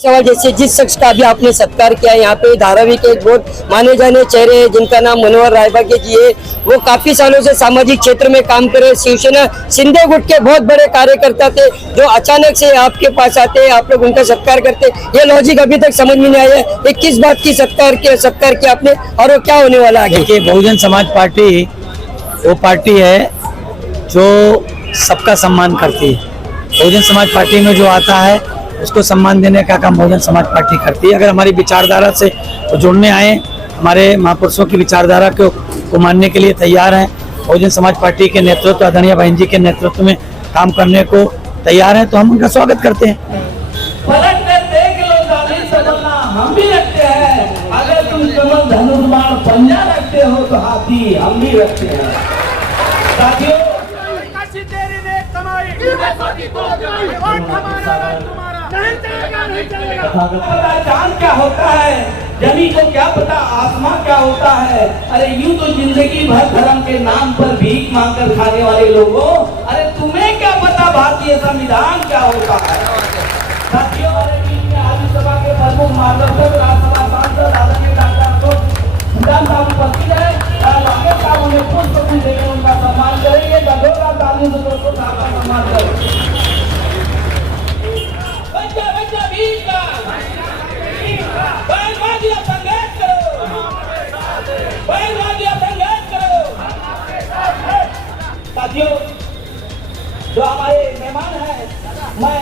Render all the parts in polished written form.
सवाल, जैसे जिस शख्स का अभी आपने सत्कार किया है यहाँ पे, धारावी के एक बहुत माने जाने चेहरे हैं जिनका नाम मनोहर रायबागे जी है। वो काफी सालों से सामाजिक क्षेत्र में काम करे, शिवसेना शिंदे गुट के बहुत बड़े कार्यकर्ता थे, जो अचानक से आपके पास आते हैं, आप लोग उनका सत्कार करते, ये लॉजिक अभी तक समझ में नहीं आया है। ये किस बात की सत्कार किया आपने और वो क्या होने वाला आगे? देखिए, बहुजन समाज पार्टी वो पार्टी है जो सबका सम्मान करती है। बहुजन समाज पार्टी में जो आता है उसको सम्मान देने का काम बहुजन समाज पार्टी करती है। अगर हमारी विचारधारा से वो जुड़ने आए, हमारे महापुरुषों की विचारधारा को मानने के लिए तैयार हैं, बहुजन समाज पार्टी के नेतृत्व आदरणीय बहन जी के नेतृत्व में काम करने को तैयार हैं, तो हम उनका स्वागत करते हैं। पलट कर देख लो, हम भी रखते हैं। अगर तुम कमल धनुर्बाण पंजा रखते हो तो हाथी हम भी रखते हैं। साथियों, चांद क्या होता है, जमीन को क्या पता आसमां क्या होता है। अरे यूं तो जिंदगी भर धर्म के नाम पर भीख मांग कर खाने वाले लोगों, अरे तुम्हें क्या पता भारतीय संविधान क्या होता है। साथियों, राज्यसभा के प्रमुख मार्गदर्शक राज्यसभा सांसद आदरणीय डॉक्टर विधान साहब उपस्थित है। राकेश साहब उन्हें पुष्प फूल देकर उनका सम्मान करेंगे। गंधोरा ताली से दोस्तों का सम्मान करें। बच्चा वीर का बैलगाड़ियां संघर्ष करो, बैलगाड़ियां संघर्ष करो। साथियों, जो हमारे मेहमान हैं, मैं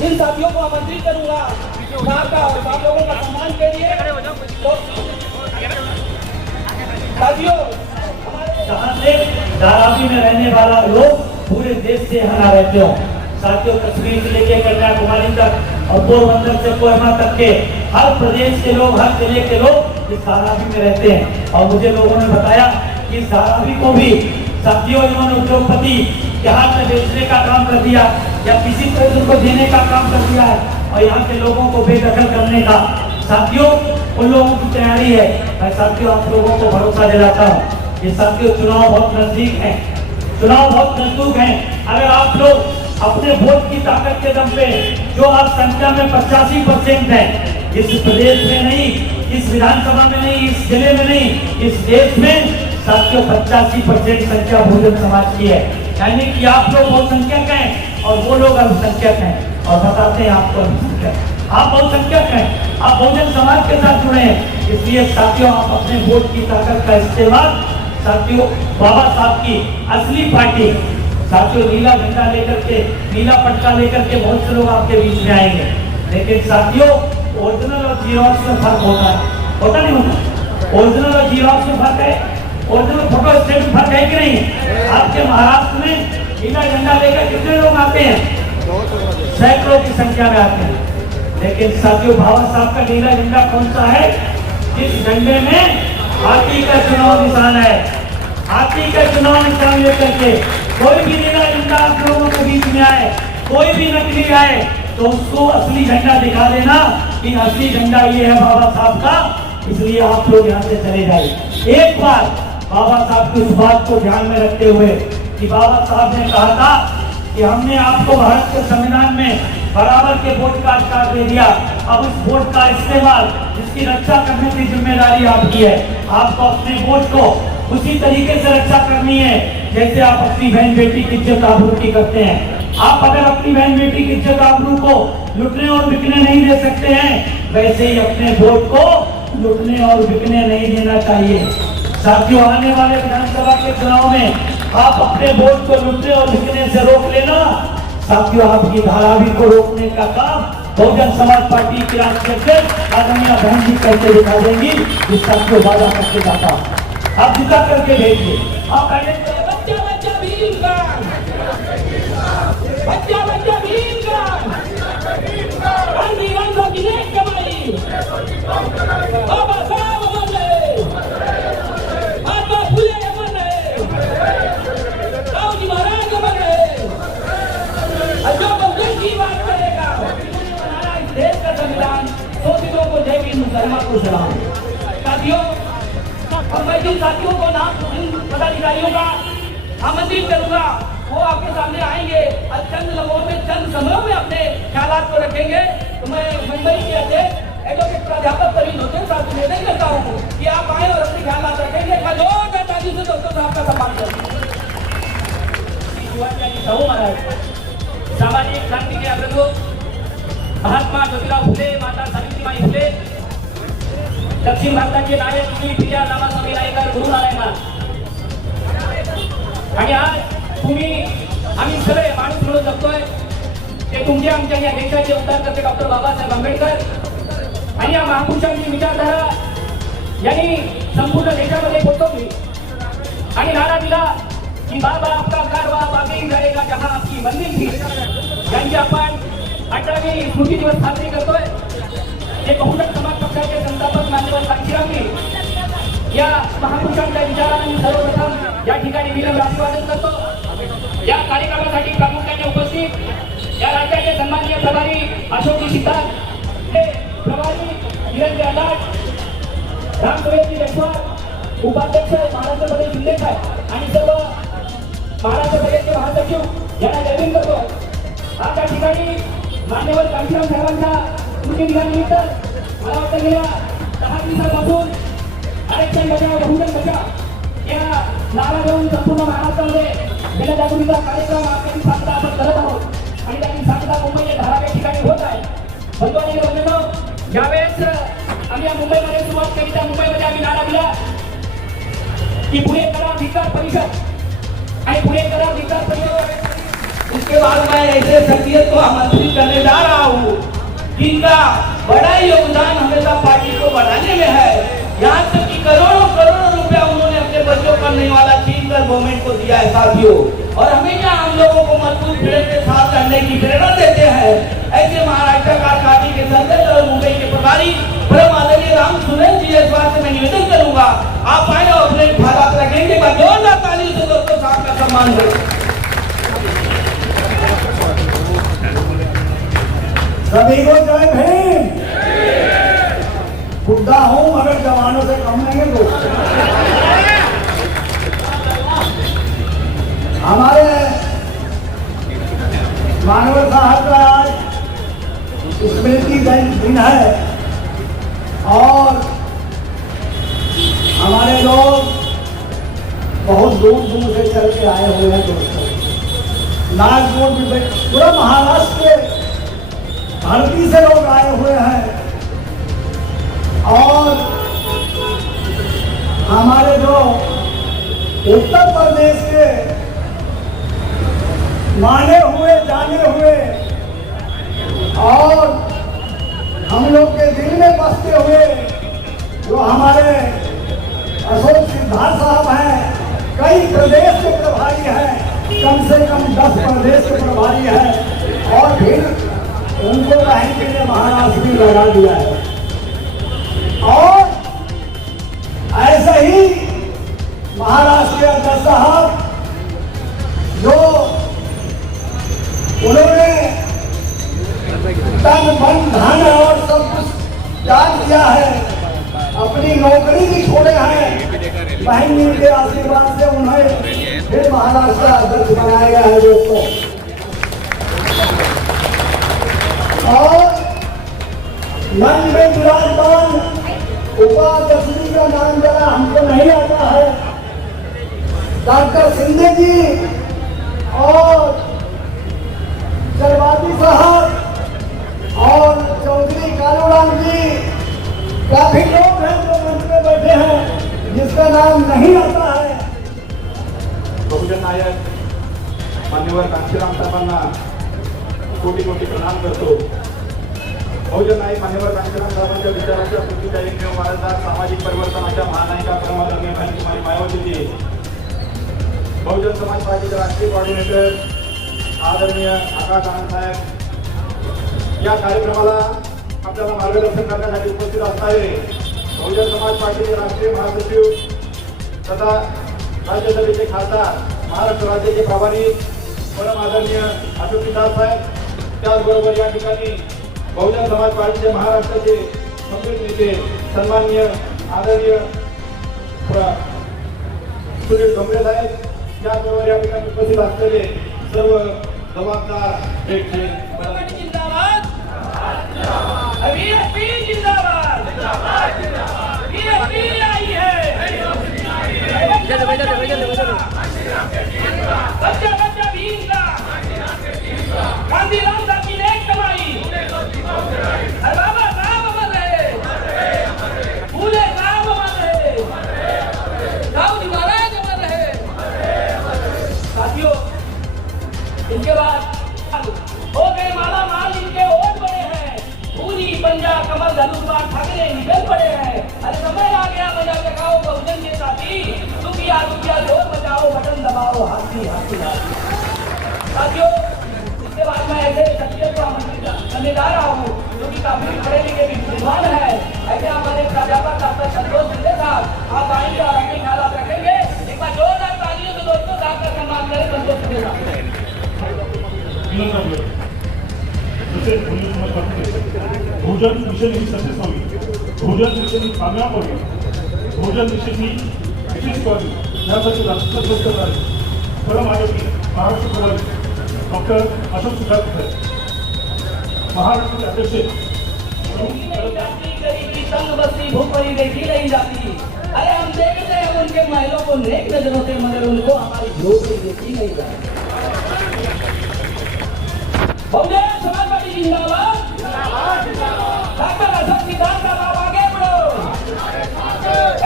इन साथियों को आमंत्रित करूंगा और आप लोगों का सम्मान के लिए। साथियों, जहाँ से धारावी में रहने वाला लोग पूरे देश से यहाँ रहते हो। साथियों, कश्मीर से लेके कन्याकुमारी तक और पोरबंदर से कोहिमा तक के हर प्रदेश के लोग, हर जिले के लोग इस धारावी में रहते हैं। और मुझे लोगों ने बताया कि इस धारावी को भी साथियों इन्होंने उद्योगपति के हाथ में बेचने का काम कर दिया या किसी तरह को देने का काम कर दिया है और यहाँ के लोगों को बेदखल करने का। साथियों, उन लोगों की तैयारी है। मैं साथियों आप लोगों को भरोसा दिलाता हूँ कि साथियों चुनाव बहुत नजदीक है, चुनाव बहुत नजदीक है। अगर आप लोग अपने वोट की ताकत के दम पे, जो आप संख्या में 85% है, इस प्रदेश में नहीं, इस विधानसभा में नहीं, इस जिले में नहीं, इस देश में साथियों 85% संख्या बहुजन समाज की है। यानी कि आप लोग बहुसंख्यक हैं और वो लोग अल्पसंख्यक हैं। और बताते हैं आपको अल्पसंख्यक, आप बहुसंख्यक हैं, आप बहुजन समाज के साथ जुड़े हैं। इसलिए साथियों आप अपने वोट की ताकत का इस्तेमाल साथियों बाबा साहब की असली पार्टी, साथियों नीला झंडा लेकर के, नीला पटका लेकर के बहुत से लोग आपके बीच में आएंगे। लेकिन साथियों ओरिजिनल और जीरोक्स में फर्क होता है, होता नहीं होता? ओरिजिनल और जीरोक्स में फर्क है, ओरिजिनल फोटो स्टेट में फर्क है कि नहीं? आपके महाराष्ट्र में नीला झंडा लेकर कितने लोग आते हैं? सैकड़ों की संख्या में आते हैं। लेकिन साथियों बाबा साहब का नीला झंडा कौन सा है? जिस झंडे में हाथी का चुनाव निशान है, हाथी का चुनाव निशान लेकर के कोई भी नीला झंडा आप लोगों के बीच में आए, कोई भी नकली आए, तो उसको असली झंडा दिखा देना कि असली झंडा ये है बाबा साहब का। इसलिए आप लोग यहाँ से चले जाइए। एक बार बाबा साहब की उस बात को ध्यान में रखते हुए कि बाबा साहब ने कहा था कि हमने आपको भारत के संविधान में बराबर के वोट का अधिकार दे दिया, अब उस वोट का इस्तेमाल, जिसकी रक्षा करने की जिम्मेदारी आपकी है। आपको अपने वोट को उसी तरीके से रक्षा करनी है जैसे आप अपनी बहन बेटी की इज्जत आबरू की करते हैं। आप अगर अपनी बहन बेटी की इज्जत आबरू को लुटने और बिकने नहीं दे सकते हैं, वैसे ही अपने वोट को लुटने और बिकने नहीं देना चाहिए। साथियों आने वाले विधानसभा के चुनाव में आप अपने वोट को लुटने और बिकने से रोक लेना। साथियों आपकी धारावी को रोकने का काम बहुजन समाज पार्टी की राष्ट्रीय अध्यक्ष आदरणीय बहन जी करके दिखा देंगी। इस साथियों वादा करके जाता हूँ, आप जिता करके भेजिए। आप बच्चा बच्चा भीम का, बच्चा बच्चा भीम का, गांधी गांधी की नेक कमाई, बाबा साहब अमर रहे, महात्मा फुले अमर रहे, राव जी महाराज अमर रहे। जो बहुजन की बात करेगा इस देश का संविधान, तो दिनों को जय भीम मुसलमान को सलाम। साथियों, और मैं जिन साथियों को नाम पदाधिकारियों का आमंत्रित करूंगा वो आपके सामने आएंगे और चंद लोगों में, चंद समयों में अपने ख्यालात को रखेंगे। तो मैं शाहू महाराज, सामाजिक क्रांतीचे अग्रदूत महात्मा ज्योतिराव फुले, माता सावित्रीबाई फुले, दक्षिण भारताचे नायक श्री पिया रामास्वामी नायकर, गुरु नारायण. आणि आज तुम्ही आम्ही सगळे माणूस मिळून जगतोय ते तुमच्या आमच्या या देशाचे उद्धारकर्ते डॉक्टर बाबासाहेब आंबेडकर आणि या महापुरुषांची विचारधारा यांनी संपूर्ण देशामध्ये पोहोचवली आणि नारा दिला की बाबा आपका कारवा बाकी करेगा जहां आपकी मंजिल थी. यांची आपण 18वी स्मृती दिवस साजरी करतोय. हे बहुजन समाज पक्षाचे संस्थापक मान्यवर कांशीरामजी या महापुरुषांच्या विचारांना मी सर्वप्रथम या ठिकाणी विनम्र अभिवादन करतो. या कार्यक्रमासाठी प्रामुख्याने उपस्थित या राज्याचे सन्माननीय प्रभारी अशोकजी सिद्धार्थ, हे प्रभारी निरंजन अलाट, रामदेवजी रेश्वर, उपाध्यक्ष महाराष्ट्र प्रदेश शिंदे साहेब आणि सर्व महाराष्ट्र प्रदेशचे महासचिव यांना जयविन करतो. आज या ठिकाणी मान्यवर कांशीराम साहेबांच्या स्मृतिदिनानिमित्त मला वाटतं गेल्या 10 दिवसांपासून आरक्षण बचाव बहुजन बचाव या नारा घेऊन संपूर्ण महाराष्ट्रामध्ये जनजागृतीचा कार्यक्रम आपली साधना आपण करत आहोत आणि त्याची साधना मुंबईच्या धाराव्या ठिकाणी होत आहे. बंधू आणि भगिनींनो, ज्यावेळेस आम्ही या मुंबईमध्ये सुरुवात केली त्या मुंबईमध्ये आम्ही नारा दिला कि पुणे करा विकास परिषद आणि पुणे करा विकास परिषद. उसके बाद मैं ऐसे शख्सियत को आमंत्रित करने जा रहा हूँ जिनका बड़ा योगदान हमेशा पार्टी को बढ़ाने में है. यहाँ तक कि करोड़ों करोड़ों रुपया उन्होंने अपने बच्चों का नहीं वाला छीन कर गवर्नमेंट को दिया है साथियों, और हमेशा हम लोगों को मजबूत भीड़ के साथ लड़ने की प्रेरणा देते हैं. ऐसे महाराष्ट्र पार्टी के सदस्य और मुंबई के प्रभारी परम आदरणीय राम सुरेश जी इस बात से मैं निवेदन करूंगा, आप आए और अपने हालात रखेंगे. जोरदार ताली से दोस्तों साहब का सम्मान करें. सभी को जय भीम. बुढ़ा हूँ मगर जवानों से कम नहीं है दोस्त. हमारे मानव साहब का आज स्मृति दिन है और हमारे लोग बहुत दूर दूर से चल के आए हुए हैं दोस्तों. नागपुर में पूरा महाराष्ट्र के धरती से लोग आए हुए हैं और हमारे जो उत्तर प्रदेश के माने हुए जाने हुए और हम लोग के दिल में बसते हुए जो हमारे अशोक सिद्धार्थ साहब हैं, कई प्रदेश के प्रभारी हैं, कम से कम 10 प्रदेश के प्रभारी हैं और फिर उनको रहने के लिए महाराष्ट्र भी लगा दिया है. और ऐसा ही महाराष्ट्र के अध्यक्ष साहब जो उन्होंने तन मन धन और सब कुछ त्याग दिया है, अपनी नौकरी भी छोड़े हैं, बहन जी के आशीर्वाद से उन्हें फिर महाराष्ट्र का अध्यक्ष बनाया गया है दोस्तों. और मन में विराजमान उपाध्यक्ष का नाम जरा हमको नहीं आता है, डॉक्टर सिंधे जी और चरवाती साहब और चौधरी कालूराम जी, काफी लोग हैं जो मंच में बैठे हैं जिसका नाम नहीं आता है. बहुजन नायक मान्यवर कांशीराम साहेबांना कोटी कोटी प्रणाम करतो. बहुजन नायक मान्यवर कांशीराम साहेबांच्या विचारांच्या स्फूर्तीच्या एकमेव वारसदार, सामाजिक परिवर्तनाच्या महानायिका परमादरणीय बहिणी मायावतीजी, बहुजन समाज पार्टीचे राष्ट्रीय कोऑर्डिनेटर आदरणीय आकाश आनंद साहेब या कार्यक्रमाला आपल्याला मार्गदर्शन करण्यासाठी उपस्थित असणारे बहुजन समाज पार्टीचे राष्ट्रीय महासचिव तथा राज्यसभेचे खासदार, महाराष्ट्र राज्याचे प्रभारी परम आदरणीय अशोक सिद्धार्थ साहेब, त्याचबरोबर या ठिकाणी बहुजन समाज पार्टीचे महाराष्ट्राचे खंबीर नेते सन्माननीय आदरणीय सुनील डोंगरे साहेब, त्याचबरोबर या ठिकाणी उपस्थित असलेले सर्व जबाबदार व्यक्ती. जिंदाबाद. जिंदाबाद. आई है. बच्चा बच्चा भीम का पंजा कमल धनुष ठाकरे निकल पड़े हैं। अरे समय आ गया, बजा लगाओ बहुजन के साथी, दुखिया दुखिया जोर बजाओ, बटन दबाओ, हाथी हाथी हाथी। साथियों, इसके बाद मैं ऐसे शख्सियत को आमंत्रित करने जा रहा हूँ जो कि काफी पढ़े लिखे विद्वान है। ऐसे हमारे प्राध्यापक डॉक्टर संतोष शिंदे साहब आप आएंगे और अपने ख्याल रखेंगे। एक बार जोरदार तालियों से दोस्तों आपका सम्मान करें संतोष शिंदे साहब। भोजन मिशन ही सक्सेस व्हावी, भोजन मिशन ही कामयाब व्हावी, भोजन मिशन ही यशस्वी व्हावी यासाठी राष्ट्रीय पुरस्कार परमआदरणीय महाराष्ट्र प्रभारी डॉक्टर अशोक सुधाकर महाराष्ट्र के अध्यक्ष तंग बस्ती भूखमरी देखी नहीं जाती। अरे हम देखते हैं उनके महलों को नेक नजरों से, मगर उनको हमारी झोपड़ी देखी नहीं जाती। बहुजन समाज पार्टी जिंदाबाद, डॉक्टर अशोक सिद्धार्थ साहब आगे बढ़ो,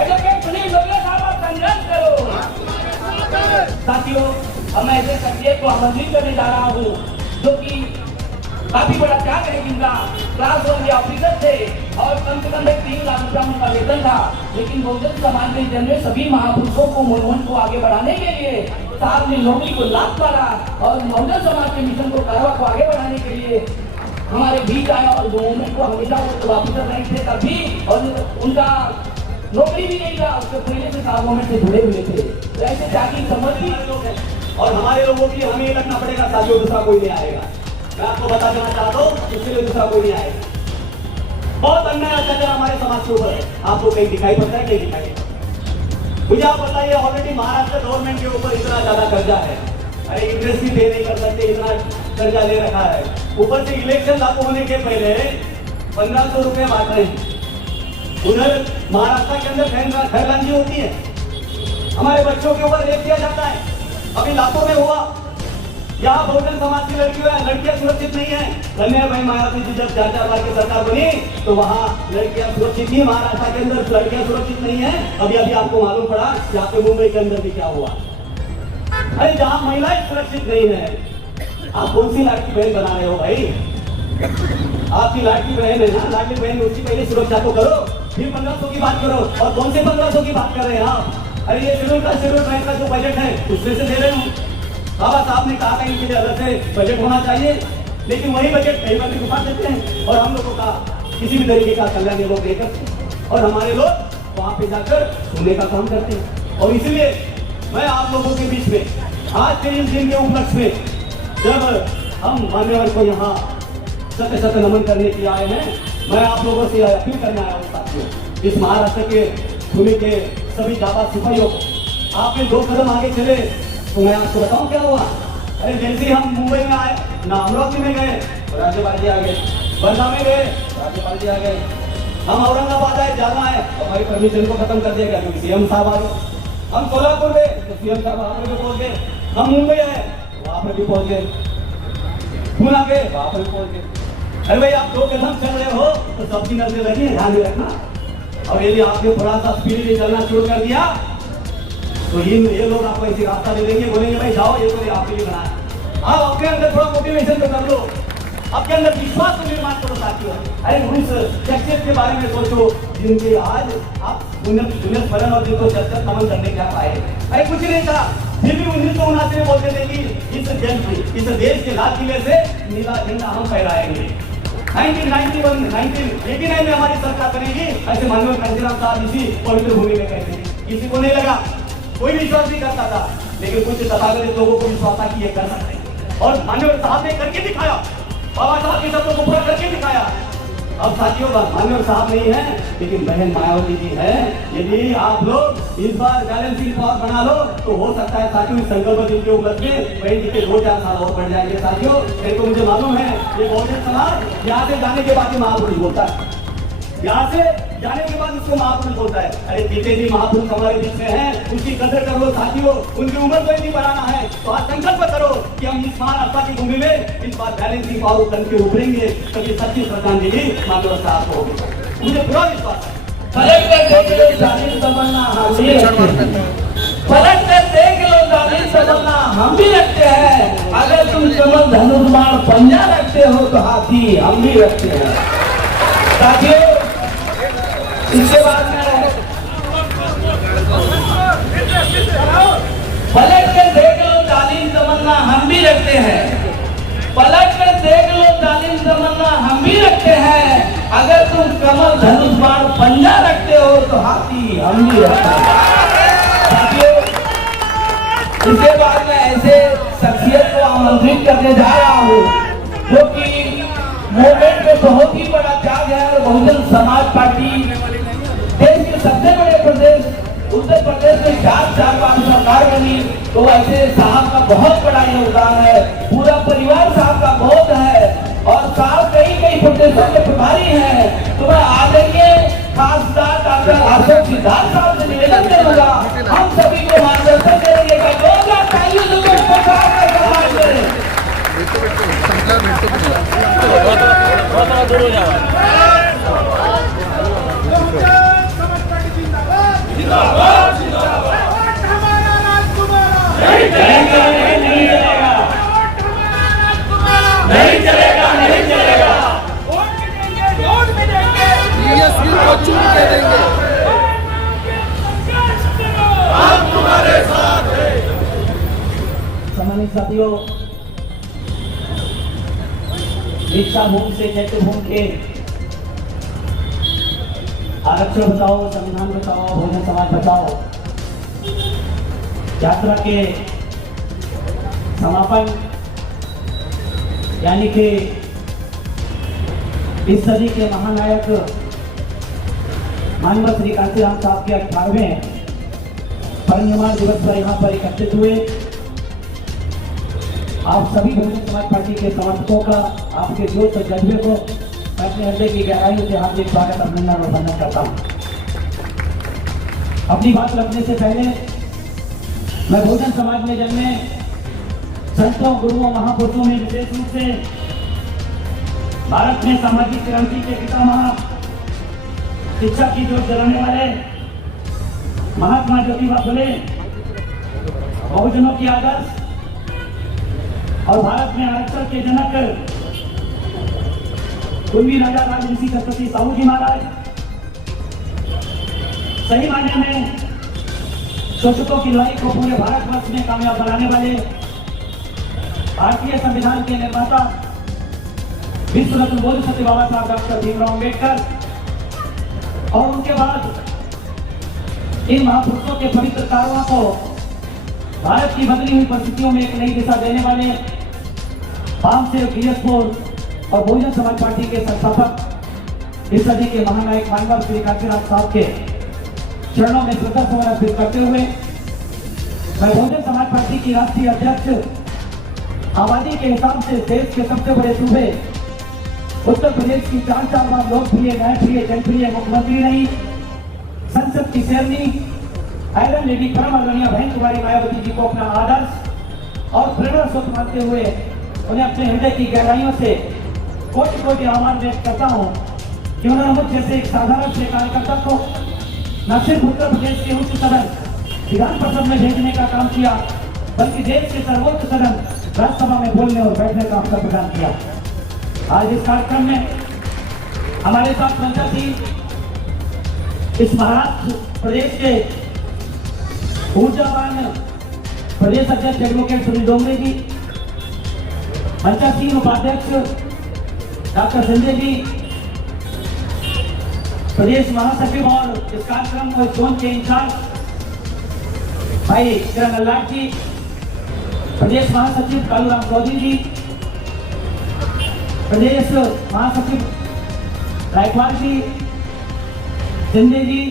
एडवोकेट सुनील लोहिया साहब संघर्ष करो। साथियों, हम ऐसे शख्सियत को आमंत्रित करने जा रहा हूँ जो कि काफी बड़ा त्याग है, जिनका क्लास 1 के ऑफिसर थे और कम से कम 3 लाख रुपया उनका वेतन था, लेकिन बहुजन समाज के जन्मे सभी महापुरुषों को मनोमन को आगे बढ़ाने के लिए साहब ने नौकरी को लाभ पाला और बहुजन समाज के मिशन को कारवा को आगे बढ़ाने के लिए हमारे बीच आया और गवर्नमेंट को हमेशा वो ऑफिसर नहीं थे तभी, और उनका नौकरी भी नहीं था, उसके पहले से साहब गवर्नमेंट से जुड़े हुए थे। तो ऐसे त्यागी समझी लोग हैं और हमारे लोगों की हमें ये लगना पड़ेगा साथियों दूसरा कोई नहीं आएगा। मैं आपको बता देना चाहता हूँ इसके लिए दूसरा कोई नहीं आएगा। बहुत अन्याय अत्याचार हमारे समाज के ऊपर है, आपको कहीं दिखाई पड़ता है, कहीं दिखाई नहीं पड़ता। मुझे आप बताइए, ऑलरेडी महाराष्ट्र गवर्नमेंट के ऊपर इतना ज्यादा कर्जा है, अरे इंटरेस्ट भी पे नहीं कर सकते, इतना कर्जा ले रखा है, ऊपर से इलेक्शन लागू होने के पहले 1500 रुपए बांट रहे हैं। उधर महाराष्ट्र के अंदर खैरलांजी होती है, हमारे बच्चों के ऊपर रेप किया जाता है, अभी लाखों में हुआ। यहाँ बहुजन समाज की लड़कियां सुरक्षित नहीं है। कन्या भाई मायावती जी जब 4-4 बार की सरकार बनी तो वहाँ लड़कियां सुरक्षित थी, महाराष्ट्र के अंदर लड़कियां सुरक्षित नहीं है। अभी अभी आपको मालूम पड़ा यहाँ पे मुंबई के अंदर भी क्या हुआ। अरे जहाँ महिलाएं सुरक्षित नहीं है, आप कौन सी लाडकी बहन बना रहे हो भाई? आपकी लाडकी बहन है ना, लाडली बहन, उसकी पहले सुरक्षा तो करो, फिर 1500 की बात करो। और कौन से 1500 की बात कर रहे हैं आप? अरे ये शेड्यूल बैंक का जो बजट है उसमें से दे रहे हूँ। बाबा साहब ने कहा था इनके लिए अलग से बजट होना चाहिए, लेकिन वही बजट कई बार घुमा देते हैं और हम लोगों का किसी भी तरीके का कल्याण ये लोग नहीं करते और हमारे लोग वहाँ पे जाकर सोने का काम करते हैं। और इसलिए मैं आप लोगों के बीच में आज के इस दिन के उपलक्ष्य में जब हम मान्यवर को यहाँ सत्य नमन करने के लिए आए हैं, मैं आप लोगों से अपील करने आया हूँ साथियों, इस महाराष्ट्र के भूमि के सभी जाबाज सिपाहियों, आपने 2 कदम आगे चले तो मैं आपको बताऊं क्या हुआ। अरे जैसे हम मुंबई में आए ना, अमरावती में गए राज्यपाल जी आ गए, वर्धा में गए राज्यपाल जी आ गए, हम औरंगाबाद आए, जाना है हमारी परमिशन को खत्म कर दिया गया क्योंकि सीएम साहब आ गए। हम सोलापुर गए तो सीएम साहब वहां पर भी पहुंच गए, हम मुंबई आए वहां पर भी पहुंच गए, पुणे गए वहां पर भी पहुंच गए। अरे भाई आप 2 कदम चल रहे हो तो सबकी नजरें लगी है, ध्यान में रखना। और यदि आपने थोड़ा सा स्पीड में चलना शुरू कर दिया तो ये लोग आपको ऐसी रास्ता दे देंगे, बोलेंगे भाई जाओ ये तो आपके लिए बना है। आप अपने अंदर थोड़ा मोटिवेशन तो कर लो, आपके अंदर विश्वास को निर्माण करो साथियों। अरे उस शख्सियत के बारे में सोचो जिनके आज आप उन्हें फलन और जिनको सत्तर नमन करने क्या पाए। अरे कुछ नहीं था, फिर भी 1979 में बोलते थे कि इस देश के लाल किले से नीला झंडा हम फहराएंगे। 1989 में हमारी सरकार बनेगी, ऐसे माननीय कांशीराम साहब इसी पवित्र भूमि में कहते थे। किसी को नहीं लगा, कोई विश्वास नहीं करता था, लेकिन कुछ तथागत लोगों को विश्वास था कि ये कर सकते हैं और माननीय साहब ने करके दिखाया, बाबा साहब के शब्दों को पूरा करके दिखाया। अब साथियों माननीय साहब नहीं है लेकिन बहन मायावती जी है। यदि आप लोग इस बार बैलेंसिंग पावर बना लो तो हो सकता है साथियों इस संकल्प दिन के उपलक्ष्य में बहन जी के 2-4 साल और बढ़ जाएंगे साथियों। तो मुझे मालूम है ये बहुजन समाज यहाँ से जाने के बाद महापुरुष बोलता है, यहाँ से जाने के बाद उसको महापुरुष बोलता है। अरे जितने भी महापुरुष हमारे बीच में हैं उसकी कदर कर लो साथियों, उनकी उम्र को नहीं बढ़ाना है तो आज संकल्प करो कि हम इस महाराष्ट्र की भूमि में इस बार बैलेंसिंग पावर करके उभरेंगे, तभी सच्ची श्रद्धांजलि मानव साहब को होगी, मुझे पूरा विश्वास है। पलट कर देख लो जालिम तमन्ना हम भी रखते हैं, अगर तुम कमल धनुष बाण पंजा रखते हो तो हाथी हम भी रखते हैं। इसके बाद में पलट कर देख लो जालिम तमन्ना हम भी रखते हैं, पलट कर देख लो जालिम तमन्ना हम भी रखते हैं, अगर तुम कमल धनुष बाण पंजा रखते हो तो हाथी हम भी रखते हैं। इसके बाद मैं ऐसे शख्सियत को आमंत्रित करने जा रहा हूँ जो कि मूवमेंट में बहुत ही बड़ा त्याग है। बहुजन समाज पार्टी देश के सबसे बड़े प्रदेश उत्तर प्रदेश में 4 बार सरकार बनी, तो ऐसे साहब का बहुत बड़ा योगदान है, पूरा परिवार साहब का बहुत है और साहब कई प्रदेशों के प्रभारी हैं। तो मैं आदरणीय खासदार डॉक्टर अशोक सिद्धार्थ साहब से निवेदन करूंगा, हम सभी को मार्गदर्शन करेंगे कि 2040 लोगों को सम्मान करें। सम्मानित साथियों, दीक्षा भूमि से चैत्य भूमि के आरक्षण बचाओ, संविधान बचाओ, बहुजन समाज बचाओ यात्रा के समापन यानी कि इस सदी के महानायक मानव श्री कांशीराम साहब के 18वें परिनिर्वाण दिवस पर यहाँ पर एकत्रित हुए आप सभी बहुजन समाज पार्टी के समर्थकों का, आपके जोश और जज्बे को मैं अपने हृदय की गहराइयों से हार्दिक स्वागत अभिनंदन और वंदन करता हूँ। अपनी बात रखने से पहले मैं बहुजन समाज में जन्मे संतों, गुरुओं, महापुरुषों में विशेष रूप से भारत में सामाजिक क्रांति के पितामह, शिक्षा की जोत जलाने वाले महात्मा ज्योतिबा फुले, बहुजनों की आदर्श और भारत में आरक्षण के जनक कुंभी राजा राजऋषि छत्रपति साहू जी महाराज, सही मायने में शोषकों की लड़ाई को पूरे भारतवर्ष में कामयाब बनाने वाले भारतीय संविधान के निर्माता विश्व रत्न बोध सत्य बाबा साहब डॉक्टर भीमराव अम्बेडकर और उनके बाद इन महापुरुषों के पवित्र कार्यों को भारत की बदली हुई परिस्थितियों में एक नई दिशा देने वाले वामसेवक वीएस4 और बहुजन समाज पार्टी के संस्थापक इस सदी के महानायक मानव श्री कांशीराम साहब के चरणों में श्रद्धासुमन अर्पित करते हुए मैं बहुजन समाज पार्टी की राष्ट्रीय अध्यक्ष आबादी के हिसाब से देश के सबसे बड़े सूबे उत्तर प्रदेश की 4 बार लोकप्रिय, न्यायप्रिय, जनप्रिय मुख्यमंत्री रही, संसद की शेरनी आयरन लेडी परम आदरणीय बहन कुमारी मायावती जी को अपना आदर्श और प्रेरणा स्रोत मानते हुए उन्हें अपने हृदय की गहराइयों से कोटि कोटि आभार व्यक्त करता हूँ कि उन्होंने मुझ जैसे एक साधारण से कार्यकर्ता को न सिर्फ उत्तर प्रदेश के उच्च सदन विधान परिषद में भेजने का काम किया, बल्कि देश के सर्वोच्च सदन राज्यसभा में बोलने और बैठने का अवसर प्रदान किया। आज इस कार्यक्रम में हमारे साथ मंचा थी इस महाराष्ट्र प्रदेश के ऊर्जावान प्रदेश अध्यक्ष एडवोकेट सुनील डोंगरे जी, मंचासीन उपाध्यक्ष डॉक्टर संजय जी, प्रदेश महासचिव और इस कार्यक्रम और जोन के इंचार्ज भाई किरण अल्लाह जी, प्रदेश महासचिव कालूराम चौधरी जी, प्रदेश महासचिव गायकवाड़ जी, सिंधे जी,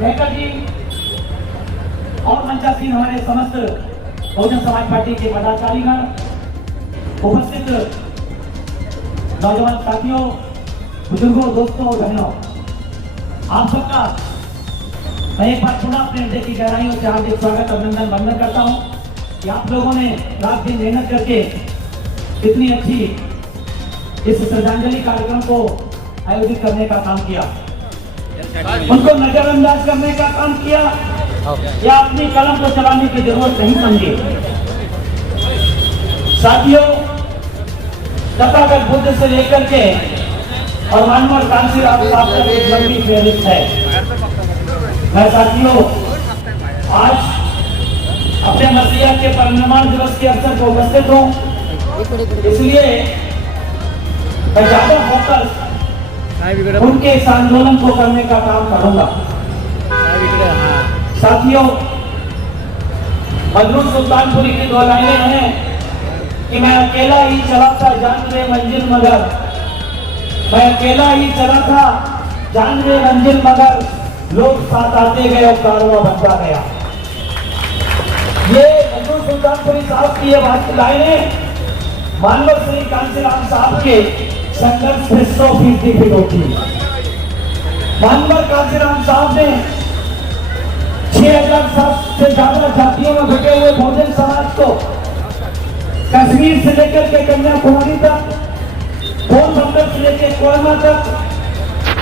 रेखा जी और मंचासीन हमारे समस्त बहुजन समाज पार्टी के पदाधिकारीगण, उपस्थित नौजवान साथियों, बुजुर्गों, दोस्तों और बहनों, आप सबका मैं एक बार पुनः अपने हृदय की गहराइयों से हार्दिक स्वागत अभिनंदन वंदन करता हूं कि आप लोगों ने रात दिन मेहनत करके इतनी अच्छी इस श्रद्धांजलि कार्यक्रम को आयोजित करने का काम किया, उनको नजरअंदाज करने का काम किया या अपनी कलम को चलाने की जरूरत नहीं समझी। साथियों, तथागत बुद्ध से लेकर के और मानवर कांसीराम साहब का एक लंबी फहरिस्त है। मैं साथियों आज अपने मसीहा के परिनिर्वाण दिवस के अवसर पर उपस्थित हूँ, इसलिए मैं ज्यादा फोकस उनके इस आंदोलन को करने का काम करूंगा। साथियों, मजनून सुल्तानपुरी की दो लाइनें हैं कि मैं अकेला ही चला था जानवे मंजिल मगर, मैं अकेला ही चला था जानवे मंजिल मगर, लोग साथ आते गए और कारवां बनता गया। ये मजनून सुल्तानपुरी साहब की ये लाइनें मानव श्री कांसीराम साहब के संघर्ष से 100% फिट होती है। मानव कांसीराम साहब ने 6000 से ज्यादा जातियों में बटे हुए बहुजन समाज को कश्मीर से लेकर के कन्याकुमारी तक, पोरबंदर से लेकर कोयमा तक,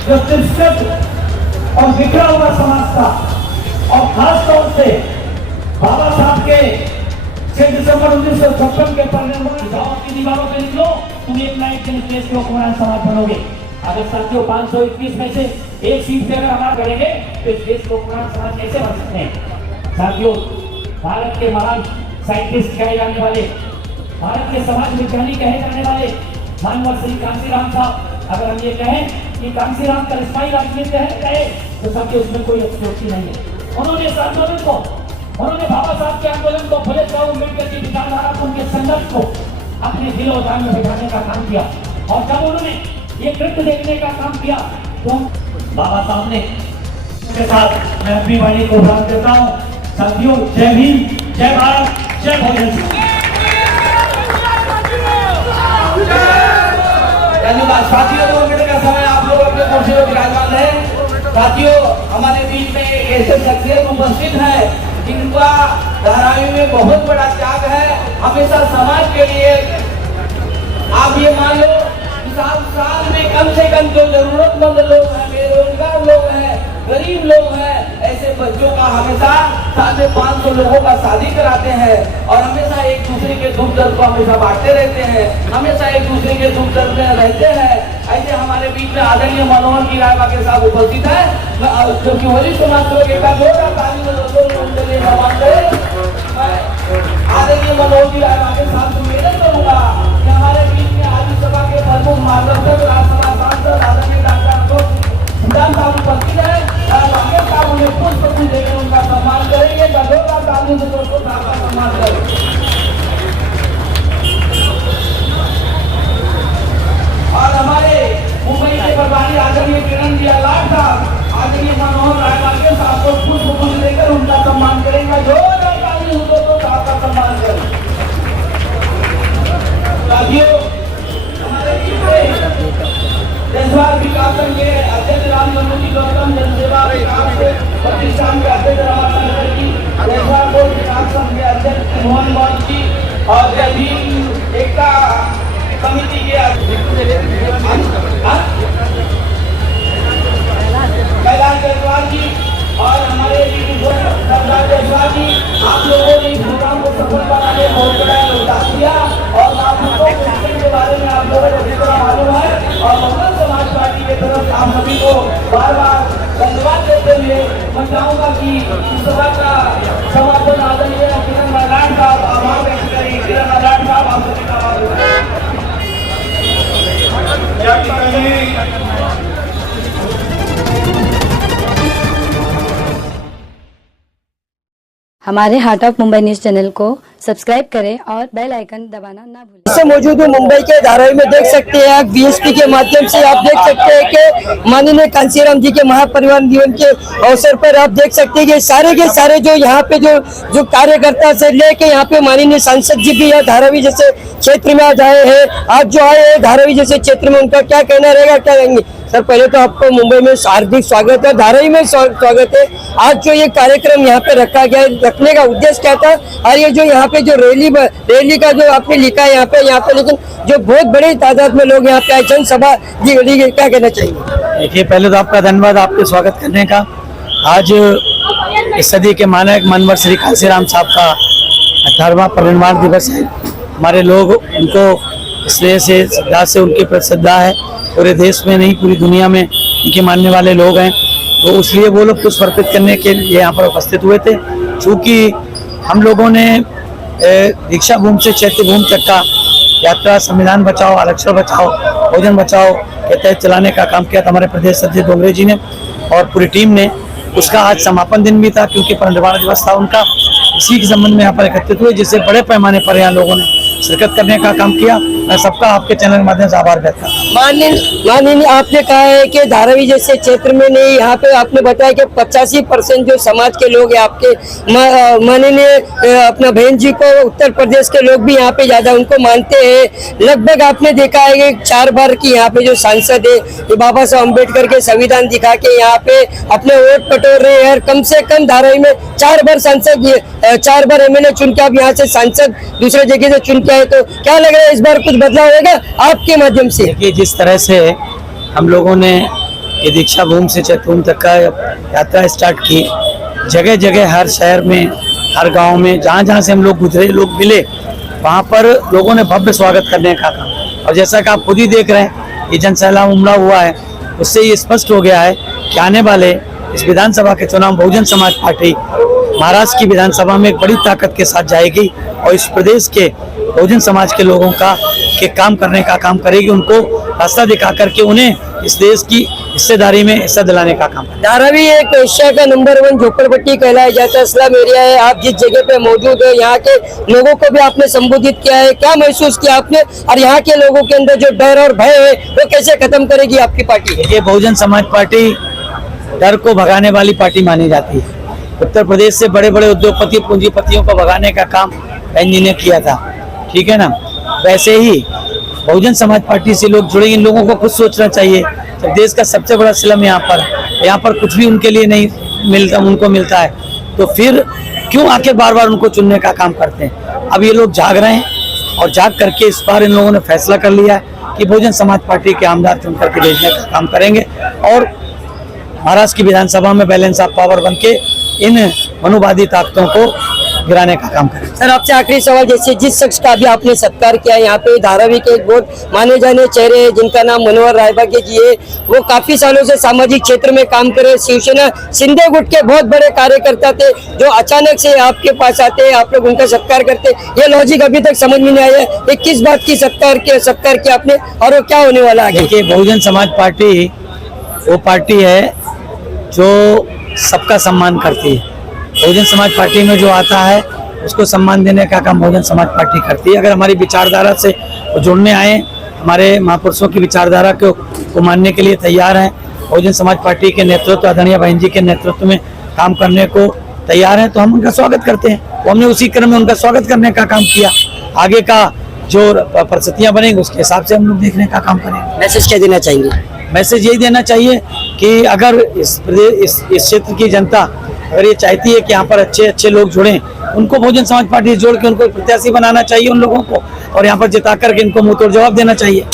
जो तिरसठ और बिखरा हुआ समाज था, और खास तौर से बाबा साहब के 6 दिसंबर 1956 के परिनिर्वाण गांव की दीवारों पे लिख लो, तुम एक ना एक दिन देश के हुक्मरान समाज बनोगे। अगर साथियों 521 में से एक सीट से अगर हमारा करेंगे तो इस देश को हुक्मरान समाज कैसे बन सकते हैं। साथियों, भारत के महान साइंटिस्ट कहे जाने वाले, भारत के समाज विज्ञानी कहे जाने वाले मानव श्री कांसीराम साहब, अगर हम ये कहें कि कांसीराम करिश्माई राजनीति है तो साथियों उसमें कोई अतिशयोक्ति नहीं है। उन्होंने इस आंदोलन को, उन्होंने बाबा साहब के आंदोलन को, फुले साहब अम्बेडकर की विचारधारा को, उनके संघर्ष को अपने दिल और जान में बिठाने का काम किया। और जब उन्होंने ये कृत्य देखने का काम किया तो बाबा साहब ने के साथ मैं अपनी वाणी को उपहार देता हूँ। साथियों, जय भीम, जय भारत, जय बहुजन। धन्यवाद साथियों, 2 मिनट का समय आप लोग अपने कुर्सी पर विराजमान है। साथियों, हमारे बीच में एक ऐसे शख्सियत उपस्थित है जिनका धारावी में बहुत बड़ा त्याग है। हमेशा समाज के लिए, आप ये मान लो साल में कम से कम जो जरूरतमंद लोग हैं, बेरोजगार लोग हैं, गरीब लोग हैं, ऐसे बच्चों का हमेशा साल में 500 लोगों का शादी कराते हैं और हमेशा एक दूसरे के दुख दर्द को हमेशा बांटते रहते हैं, हमेशा एक दूसरे के दुख दर्द में रहते हैं। ऐसे हमारे बीच में आदरणीय मनोहर की राय के साथ उपस्थित है, जो कि वरिष्ठ समाज के एक आदरणीय मनोहर की राय के साथ निवेदन करूंगा कि हमारे बीच में राज्यसभा के प्रमुख मार्गदर्शक, राज्यसभा सांसद आदरणीय डॉक्टर साहब उपस्थित है और आगे साहब उन्हें पुष्प फूल देकर उनका सम्मान करेंगे। जोरदार तालियों से दोस्तों साहब का सम्मान करें। और हमारे मुंबई के प्रभारी आदरणीय किरण जी लाड साहब आदरणीय मनोहर राय साहब को पुष्प फूल देकर उनका सम्मान करेंगे। जोरदार तालियों से दोस्तों साहब का सम्मान करें। साथियों, हमारे जसवार विकास संघ के अध्यक्ष रामचंद्र जी गौतम, जनसेवा विकास प्रतिष्ठान के अध्यक्ष रमाशंकर जी, जसवार बोर्ड विकास संघ के अध्यक्ष मोहन मौर्य जी और जय भीम एकता समिति के कैलाश जयसवाल जी और हमारे सरदार जयसवाल जी, आप लोगों ने इस प्रोग्राम को सफल बनाने में बहुत बड़ा योगदान दिया और आप लोगों के बारे में आप लोगों को जितना मालूम है और बहुजन समाज पार्टी की तरफ आप सभी को बार बार धन्यवाद देते हुए मैं चाहूंगा कि इस सभा का समापन आदरणीय किरण नारायण साहब आभार व्यक्त करें। किरण नारायण साहब, आप सभी का आभार। हमारे heart of Mumbai news channel को सब्सक्राइब करें और बेल आइकन दबाना ना भूलें। से मौजूद हूँ मुंबई के धारावी में, देख सकते हैं बीएसपी के माध्यम से आप देख सकते हैं कि माननीय कांसीराम जी के महापरिनिर्वाण दिवस के अवसर पर आप देख सकते हैं कि सारे के सारे जो यहाँ पे जो कार्यकर्ता से लेके यहाँ पे माननीय सांसद जी भी यहाँ धारावी जैसे क्षेत्र में आज आए हैं। आज जो आए हैं धारावी जैसे क्षेत्र में, उनका क्या कहना रहेगा, क्या कहेंगे? सर, पहले तो आपको मुंबई में हार्दिक स्वागत है, धारावी में स्वागत है। आज जो ये कार्यक्रम यहाँ पे रखा गया है, रखने का उद्देश्य क्या था और ये जो यहाँ पे जो रैली का जो आपने लिखा है यहाँ पे लेकिन जो बहुत बड़ी तादाद में लोग यहाँ पे आए, जनसभा क्या कहना चाहिए? देखिए, पहले तो आपका धन्यवाद आपके स्वागत करने का। आज इस सदी के मानक मानवर श्री कांसीराम साहब का 18वां परिनिर्वाण दिवस है। हमारे लोग उनको इसलिए से श्रद्धा से उनके प्रति श्रद्धा है। पूरे देश में नहीं पूरी दुनिया में इनके मानने वाले लोग हैं, तो इसलिए वो लोग पुष्प अर्पित करने के लिए यहाँ पर उपस्थित हुए थे। चूँकि हम लोगों ने दीक्षा भूमि से चैत्य भूमि तक का यात्रा संविधान बचाओ, आरक्षण बचाओ, भोजन बचाओ के तहत चलाने का काम किया था हमारे प्रदेश अध्यक्ष डोंगरे जी ने और पूरी टीम ने। उसका आज समापन दिन भी था, क्योंकि परिनिर्वाण दिवस था उनका। इसी के संबंध में यहाँ पर एकत्रित हुए, जिससे बड़े पैमाने पर यहाँ लोगों ने शिरकत करने का काम किया। मैं सबका आपके चैनल के माध्यम से आभार व्यक्त करता हूँ। माननीय आपने कहा है कि धारावी जैसे क्षेत्र में नहीं, यहाँ पे आपने बताया कि 85% जो समाज के लोग हैं आपके, माननीय अपना बहन जी को उत्तर प्रदेश के लोग भी यहाँ पे ज्यादा उनको मानते हैं। लगभग आपने देखा है कि 4 बार की यहाँ पे जो सांसद है ये बाबा साहब अम्बेडकर के संविधान दिखा के यहाँ पे अपने वोट बटोर रहे हैं। और कम से कम धारावी में 4 बार सांसद, 4 बार MLA चुन के आप यहाँ से सांसद दूसरे जगह से चुन के आए, तो क्या लग रहा है इस बार कुछ बदलाव होगा आपके माध्यम से? देखिए, जिस तरह से हम लोगों ने ये दीक्षा भूमि से चैत्य भूमि तक का यात्रा स्टार्ट की, जगह जगह हर शहर में, हर गांव में, जहां जहां से हम लोग गुजरे, लोग मिले, वहां पर लोगों ने भव्य स्वागत करने का काम। और जैसा कि आप खुद ही देख रहे हैं, ये जनसैलाब उमड़ा हुआ है, उससे ये स्पष्ट हो गया है कि आने वाले इस विधानसभा के चुनाव बहुजन समाज पार्टी महाराष्ट्र की विधानसभा में एक बड़ी ताकत के साथ जाएगी और इस प्रदेश के बहुजन समाज के लोगों का काम करने का काम करेगी, उनको रास्ता दिखा करके उन्हें इस देश की हिस्सेदारी में हिस्सा दिलाने का काम। धारावी एक एशिया का नंबर 1 झोपड़पट्टी कहलाया जाता है, स्लम एरिया है। आप जिस जगह पे मौजूद है, यहाँ के लोगों को भी आपने संबोधित किया है, क्या महसूस किया आपने? और यहाँ के लोगों के अंदर जो डर और भय है वो कैसे खत्म करेगी आपकी पार्टी? ये बहुजन समाज पार्टी डर को भगाने वाली पार्टी मानी जाती है। उत्तर प्रदेश से बड़े बड़े उद्योगपति, पूंजीपतियों को भगाने का काम बहन जी ने किया था, ठीक है ना। वैसे ही बहुजन समाज पार्टी से लोग जुड़े, इन लोगों को खुद सोचना चाहिए। जब देश का सबसे बड़ा स्लम यहाँ पर कुछ भी उनके लिए नहीं मिलता, उनको मिलता है, तो फिर क्यों आके बार बार उनको चुनने का काम करते हैं? अब ये लोग जाग रहे हैं और जाग करके इस बार इन लोगों ने फैसला कर लिया है कि बहुजन समाज पार्टी के आमदार चुन करके भेजने का काम करेंगे और महाराष्ट्र की विधानसभा में बैलेंस ऑफ पावर बन के इन मनुवादी ताकतों को गिराने का काम करें। सर, आपसे आखिरी सवाल, जैसे जिस शख्स का भी आपने सत्कार किया, यहाँ पे धारावी के एक बहुत माने जाने चेहरे हैं जिनका नाम मनोहर रायबागे जी है, वो काफी सालों से सामाजिक क्षेत्र में काम करे, शिवसेना शिंदे गुट के बहुत बड़े कार्यकर्ता थे, जो अचानक से आपके पास आते हैं, आप लोग उनका सत्कार करते, ये लॉजिक अभी तक समझ में नहीं आया है। ये किस बात की सत्कार किया आपने और वो क्या होने वाला है? देखिए, बहुजन समाज पार्टी वो पार्टी है जो सबका सम्मान करती है। बहुजन समाज पार्टी में जो आता है उसको सम्मान देने का काम बहुजन समाज पार्टी करती है। अगर हमारी विचारधारा से वो जुड़ने आए, हमारे महापुरुषों की विचारधारा को मानने के लिए तैयार हैं, बहुजन समाज पार्टी के नेतृत्व, आदरणीय बहन जी के नेतृत्व में काम करने को तैयार हैं, तो हम उनका स्वागत करते हैं। तो हमने उसी क्रम में उनका स्वागत करने का काम किया। आगे का जो परिस्थितियाँ बनेंगी उसके हिसाब से हम लोग देखने का काम करेंगे। मैसेज क्या देना चाहेंगे? मैसेज यही देना चाहिए कि अगर इस क्षेत्र की जनता अगर ये चाहती है कि यहाँ पर अच्छे लोग जुड़ें, उनको बहुजन समाज पार्टी जोड़ के उनको प्रत्याशी बनाना चाहिए उन लोगों को, और यहाँ पर जिता करके इनको मुंह तोड़ जवाब देना चाहिए।